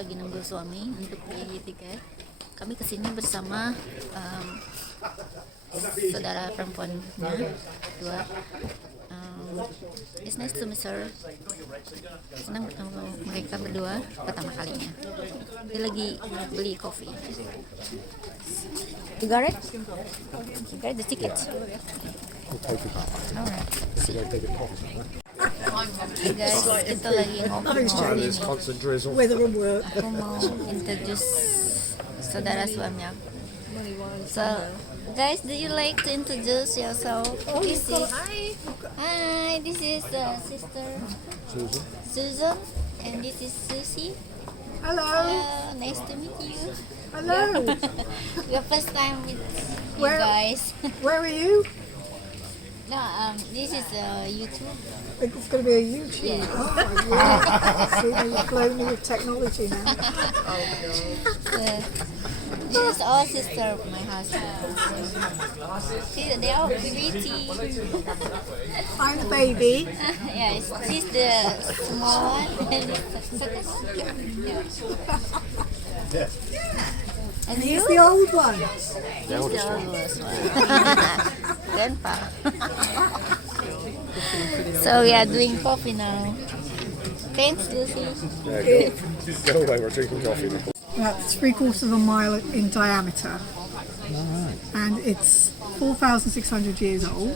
lagi nunggu suami untuk beli tiket. Kami kesini bersama saudara perempuannya dua. It's nice to meet her. Senang bertemu mereka berdua pertama kalinya. Dia lagi beli kopi. You got it? You got the ticket? Alright. Hey guys, kita lagi ngobrol. Constant drizzle. Weather and work. Aku mau introduce saudara suami aku. So, guys, do you like to introduce yourself? This is hi. This is sister Susan, and this is Susie. Hello. Hello, nice to meet you. Hello. The first time with you Where- guys. Where are you? No, this is YouTube. It's going to be a YouTube. Yeah. Oh, yeah. See, you've blown me with technology now. This is all sister of my husband. See, they are pretty. I'm the baby. Yes, she's the small one and the second one. Yeah. And you? He's the old one. The oldest one. Grandpa. So we are doing coffee now. Thanks, Lucy. Go away, we're drinking coffee. About 3/4 of a mile in diameter. And it's 4,600 years old.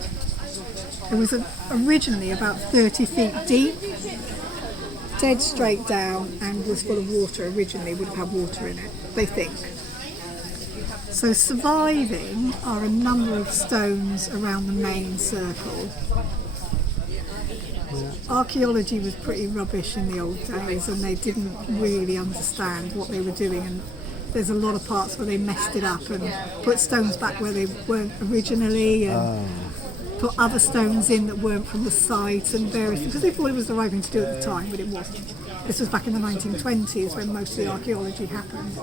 It was originally about 30 feet deep, dead straight down, and was full of water. Originally would have had water in it, they think. So surviving are a number of stones around the main circle. Archaeology was pretty rubbish in the old days, and they didn't really understand what they were doing, and there's a lot of parts where they messed it up and put stones back where they weren't originally, and put other stones in that weren't from the site, and various, because they thought it was the right thing to do at the time, but it wasn't. This was back in the 1920s when most of the archaeology happened.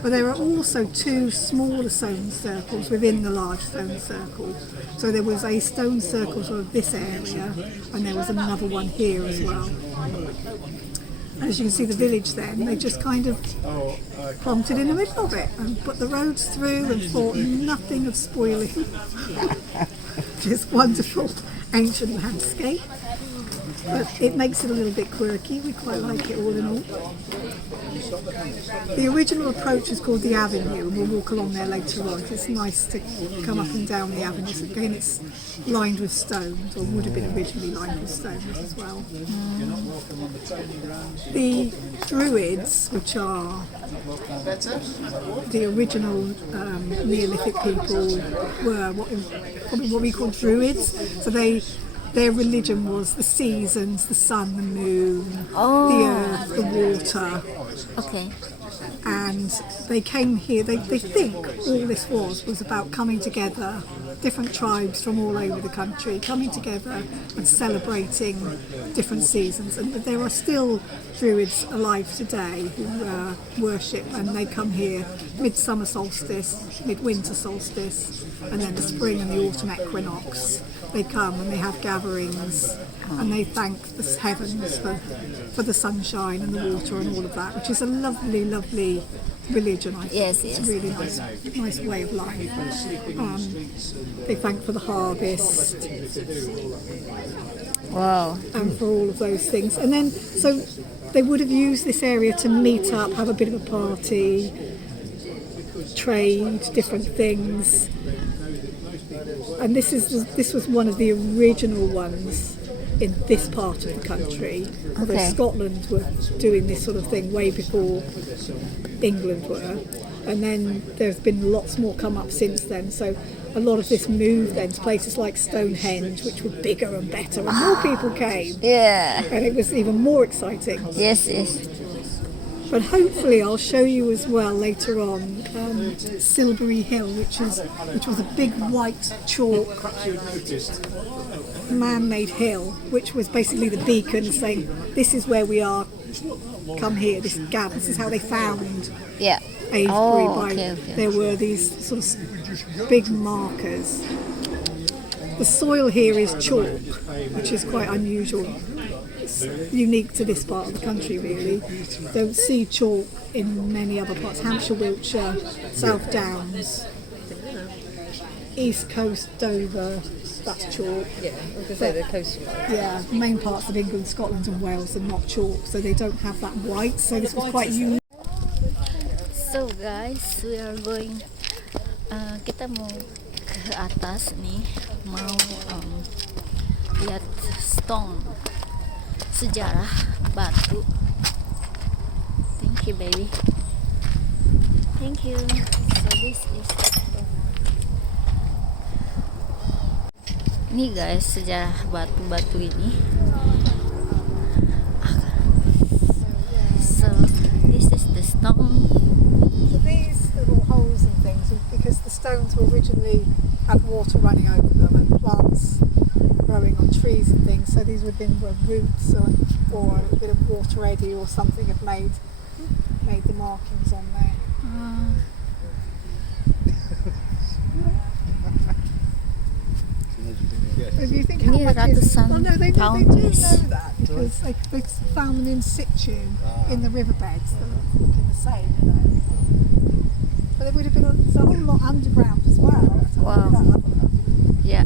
But there are also two smaller stone circles within the large stone circle. So there was a stone circle sort of this area, and there was another one here as well. And as you can see the village then, they just kind of planted in the middle of it and put the roads through and thought nothing of spoiling this wonderful ancient landscape. But it makes it a little bit quirky. We quite like it all in all. The original approach is called the Avenue, and we'll walk along there later on. It's nice to come up and down the avenue. So again, it's lined with stones, or would have been originally lined with stones as well. The Druids, which are the original Neolithic people, were what we call Druids. So their religion was the seasons, the sun, the moon, the earth, the water. Okay. And they came here, they think all this was about coming together, different tribes from all over the country, coming together and celebrating different seasons. And there are still Druids alive today who worship, and they come here midsummer solstice, midwinter solstice, and then the spring and the autumn equinox. They come and they have gatherings and they thank the heavens for the sunshine and the water and all of that, which is a lovely, lovely religion, I think. Yes, It's yes. a really nice way of life. They thank for the harvest Wow. and for all of those things. And then, so they would have used this area to meet up, have a bit of a party, trade, different things. And this was one of the original ones in this part of the country. Although Okay. Scotland were doing this sort of thing way before England were. And then there's been lots more come up since then. So a lot of this moved then to places like Stonehenge, which were bigger and better, and more people came. Yeah. And it was even more exciting. Yes, yes. But hopefully I'll show you as well later on Silbury Hill, which was a big white chalk man-made hill, which was basically the beacon saying, this is where we are, come here, this is how they found Yeah. Avebury. Okay. There were these sort of big markers. The soil here is chalk, which is quite unusual. that's unique to this part of the country, really. Don't see chalk in many other parts. Hampshire, Wiltshire, South Downs, East Coast, Dover, that's chalk. Yeah, I was going to say the coastal line. Yeah, main parts of England, Scotland and Wales are not chalk, so they don't have that white, so this was quite unique. So guys, we are going, kita mau ke atas nih, mau lihat stone, sejarah batu. Thank you baby, thank you. So this is ini guys, sejarah batu-batu ini. So this is the stone. So these little holes and things, because the stones were originally had water running over them and plants growing on trees and things, so these would have been where roots or a bit of water eddy or something had made the markings on there. If you think how Ini much ratusan they tahun, do guys. know that because they found them in situ in the riverbeds that look in the same, you know. But there would have been there's a whole lot underground as well. So Wow. that. Ya,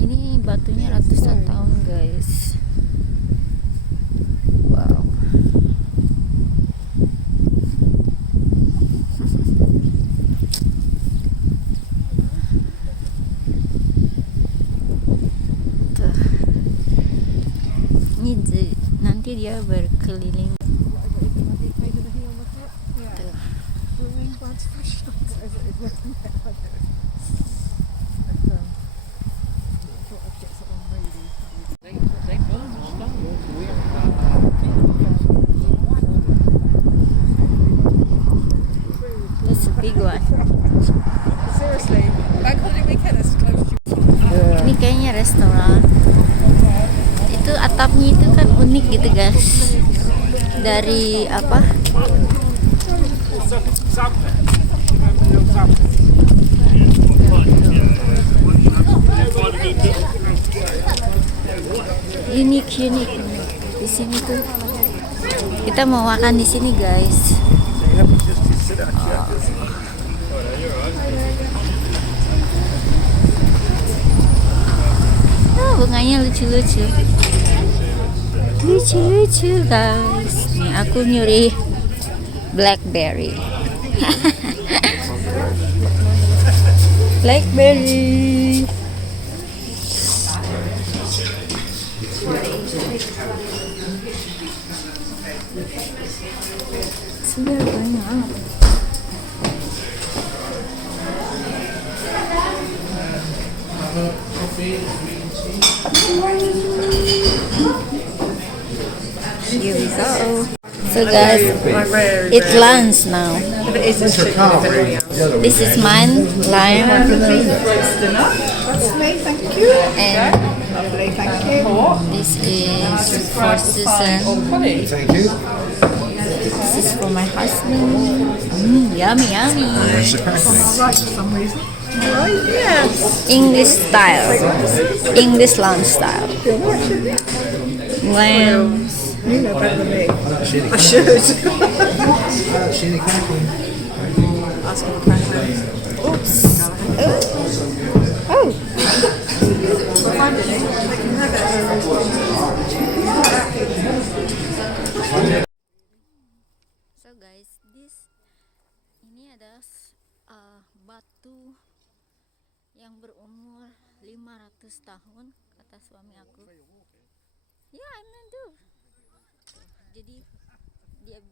ini batunya ratusan tahun guys. Wow. Tuh. Nanti dia berkeliling. That's a big one. Seriously, bank holiday weekend is close to Ini kayaknya restoran. Itu atapnya itu kan unik gitu guys. Dari apa? Unik. Di sini tuh. Kita mau makan di sini guys. Bunganya lucu-lucu guys. Nih aku nyuri blackberry. Blackberry. Sudah banyak. Here we go. So guys, it's lunch now. This is mine, lime, That's me, thank you. and Lovely, thank you. this is for Susan. Thank you. This is for my husband. Yummy. Right for some reason. Right, yes. English style. English lunch style. Lamb. You know better than me. I should. Ask for crackers. Oops. Oh. So guys, ini adalah batu yang berumur 500 tahun kata suami aku. Ya, I'm gonna do. Jadi dia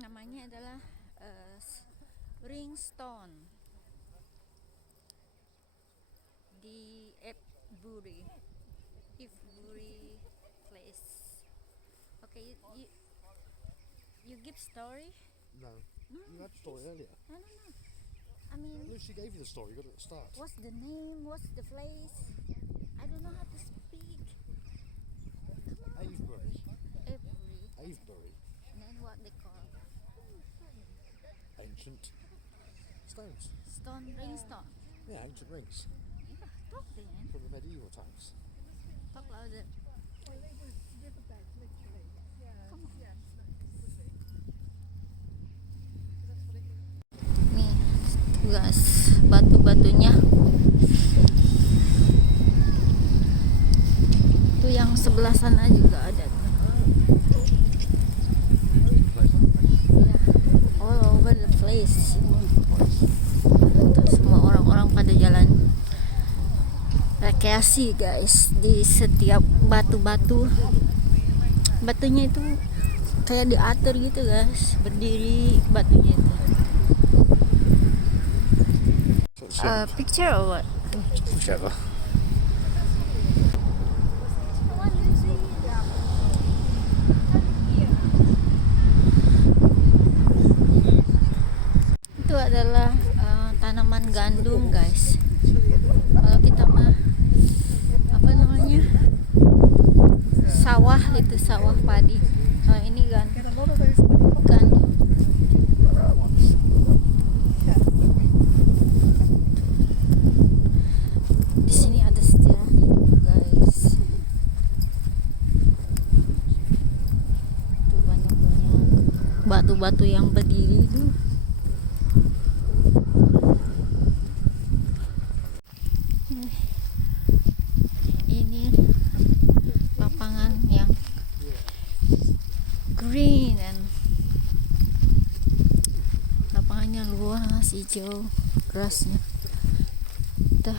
namanya adalah ringstone di Ebury place. Okay, you give story? No. You had the story earlier. No. I mean, Lucy gave you the story. You got it at the start. what's the name? What's the place? I don't know how to speak. Come on. Avebury. Avebury. And then what they call? Ancient stones. Ringstone. Yeah, ancient rings Yeah, talk then. from the medieval times. Talk louder. Nih, guys, batu-batunya. Itu yang sebelah sana juga ada. All over the place. Tuh, semua orang-orang pada jalan rekreasi guys di setiap batu-batu. Batunya itu kayak diatur gitu guys, berdiri batunya itu. Picture or what? Whichever. Itu adalah tanaman gandum guys. Kalau kita mah apa namanya, sawah, itu sawah padi. Kalau ini Get a lot of those when you gandum. Di sini ada sejarah guys. Tuh banyak-banyak batu-batu yang berdiri tuh. Ini lapangan yang green and lapangannya luas, hijau kerasnya. Tuh,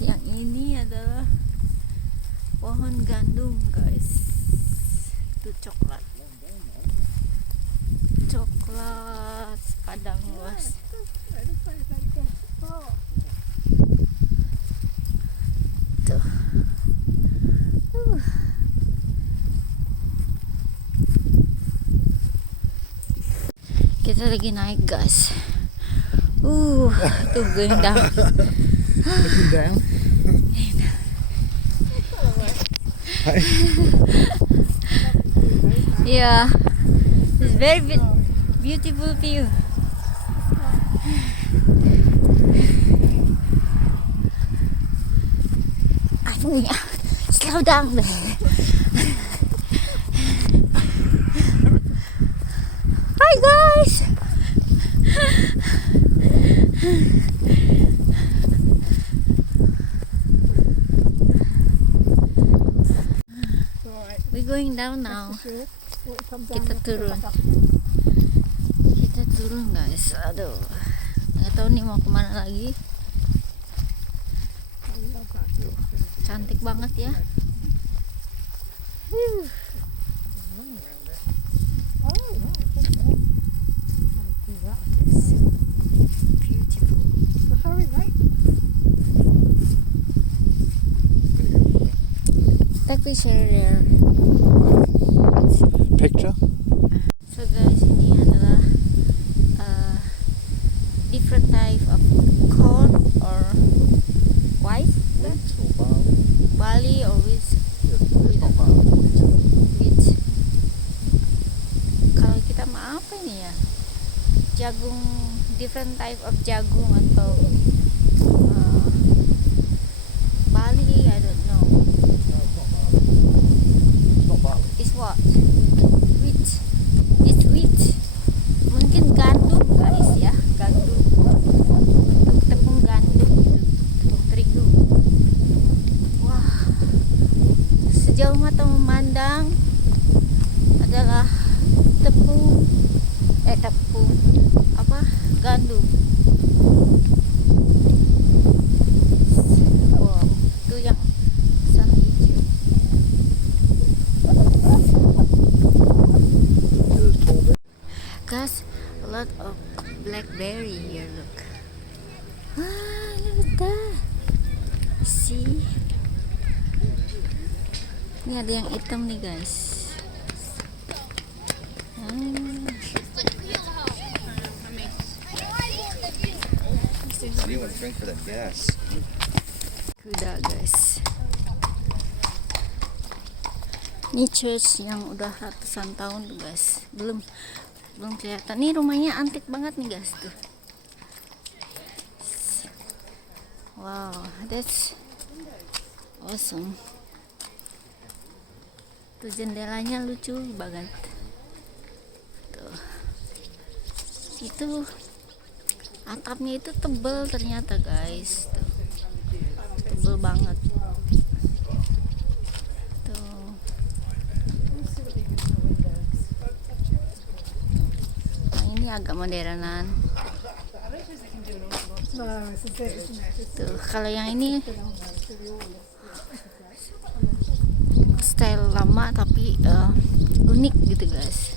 yang ini adalah pohon gandum guys. Itu coklat padang luas. Tuh. Kita lagi naik guys. Tuh going down. Looking down. Yeah, it's very beautiful view. Slow down deh. Hi guys. We're going down now. Kita turun. Kita turun guys. Aduh, nggak tahu nih mau kemana lagi. Cantik banget ya. Beautiful. Take picture there. Picture? So guys, ini adalah different type of corn or white Wheat or barley? barley or wheat. Yeah, it's not barley. Wheat. Kalau kita mah apa ini ya? Jagung, different type of jagung atau barley, I don't know. No, it's not barley. It's not barley. It's what? Wheat. It's wheat. Mungkin gandum guys ya, gandum. Untuk tepung gandum gitu, tepung terigu. Wah, sejauh mata memandang adalah tepung apa, gandum. Wow, itu yang sana hijau. There's tall bit. Guys, a lot of blackberry here, look. Look at that. See? Ini ada yang hitam nih guys. You want to drink for that gas? Kuda guys. Ini church yang udah ratusan tahun tuh guys. Belum kelihatan. Nih rumahnya antik banget nih guys tuh. Wow, that's awesome. Tuh jendelanya lucu banget. Tuh. Itu atapnya itu tebel ternyata guys. Tuh. Tebel banget. Tuh. Nah, ini agak modernan. No, this is it, isn't it? Tuh, kalau yang ini style lama tapi unik gitu guys,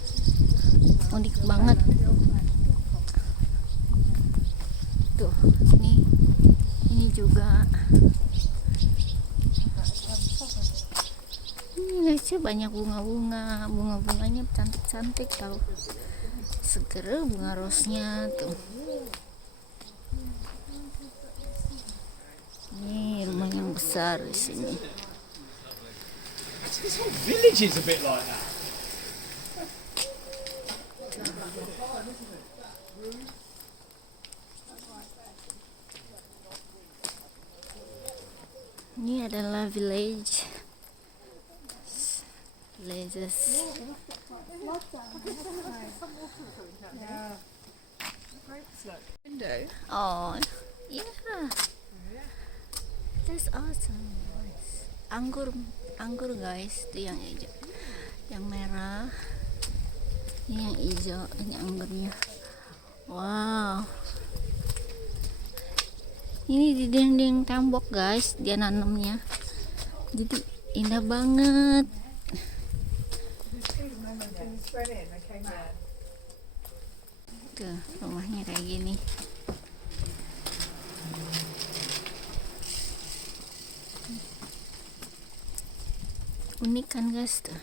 unik banget. Tuh, ini juga ini lucu, banyak bunga-bunganya cantik-cantik tau, seger bunga rosnya tuh. Ini rumah yang besar di sini. This whole village is a bit like that. Ini adalah villages. Window. Oh, yeah. That's awesome. Anggur guys, itu yang hijau, yang merah, ini yang hijau, ini anggurnya. Wow. Ini di dinding tembok guys, dia nanamnya. Jadi indah banget. Tuh, rumahnya kayak gini. Unik kan guys tuh.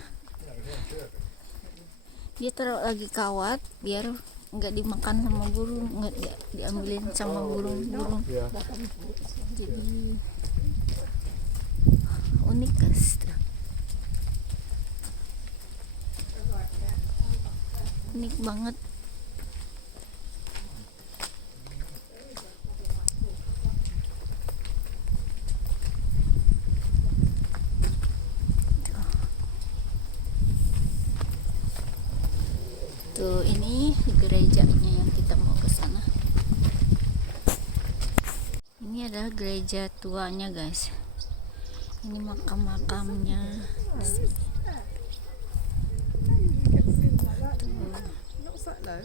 Dia taruh lagi kawat biar nggak dimakan sama burung, nggak diambilin sama burung-burung. Jadi unik guys tuh. Unik banget. Tuh, ini gerejanya yang kita mau ke sana. Ini adalah gereja tuanya guys. Ini makam-makamnya. What's that low?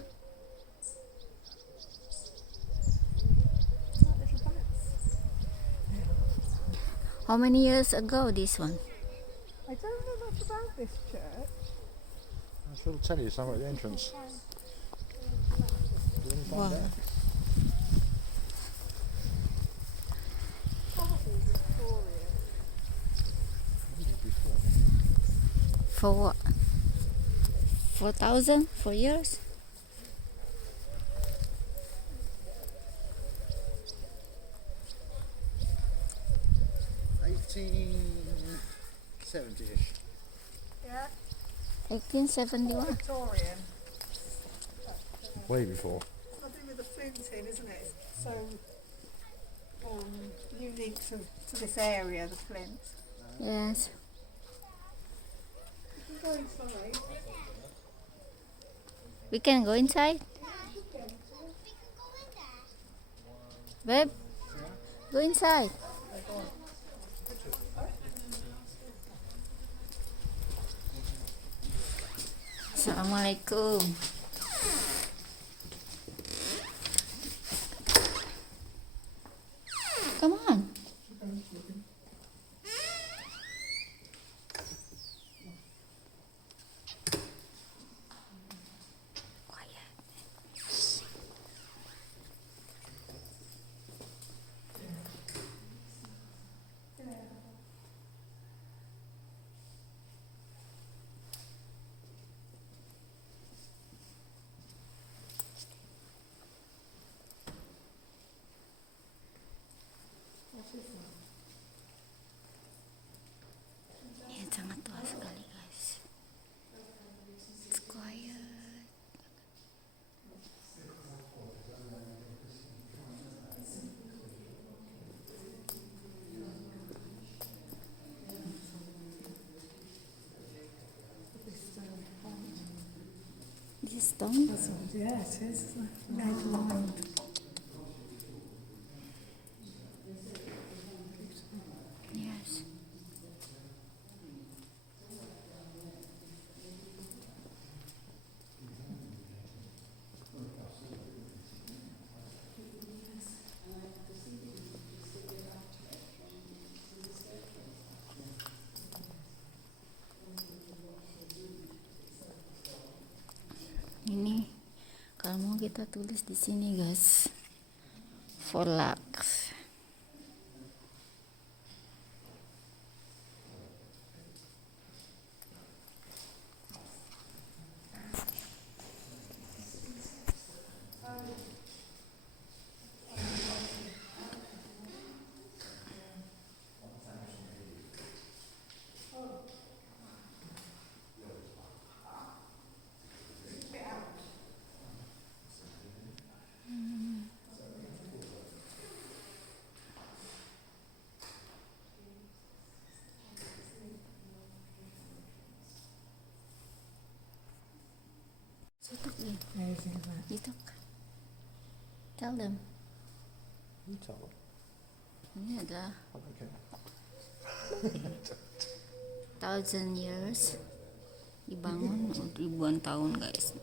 How many years ago this one? I don't know much about this church. I'll tell you something at the entrance. Wow. For what? 4,000 for years? $1870-ish. Yeah, 1871. Victorian. Way before. It's nothing with the fluting, isn't it? It's so unique to this area, the flint. Yes. You can go inside. We can go inside. Babe, go inside. Assalamualaikum. Come on. Quiet. This is stone. Yeah, it is. Red lined. Yes. Ini kalau mau kita tulis di sini guys, for luck. Itok. Tell them. You tell them. Ini ada Okay. 1,000 years dibangun, ribuan tahun guys.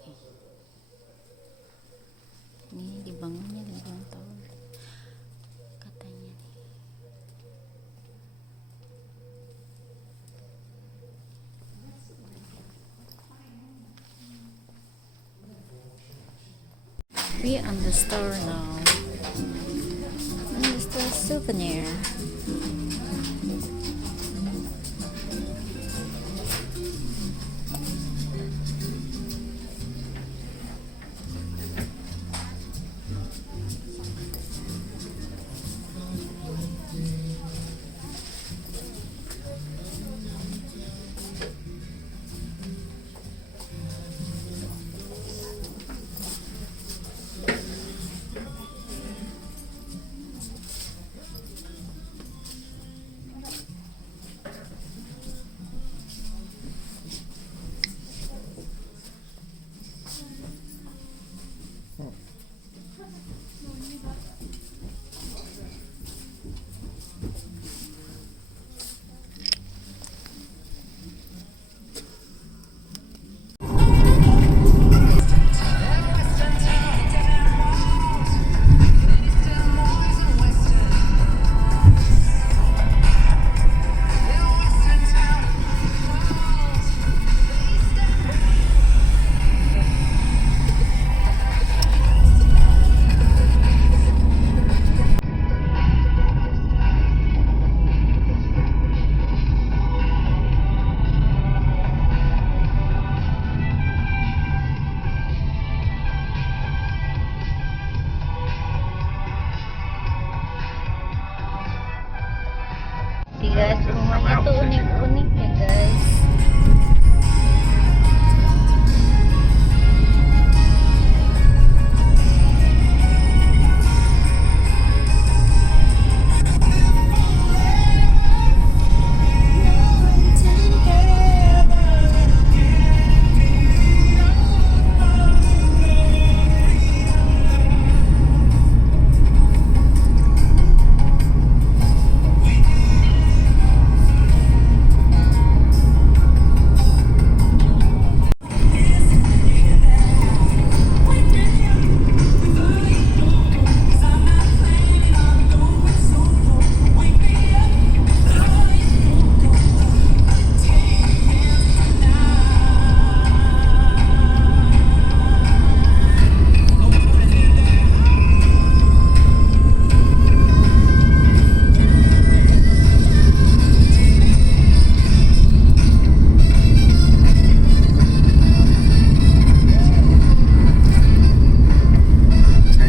Ini dibangunnya ribuan tahun katanya nih. We on the store now. On the store souvenir. Guys, rumahnya tuh unik-unik ya guys.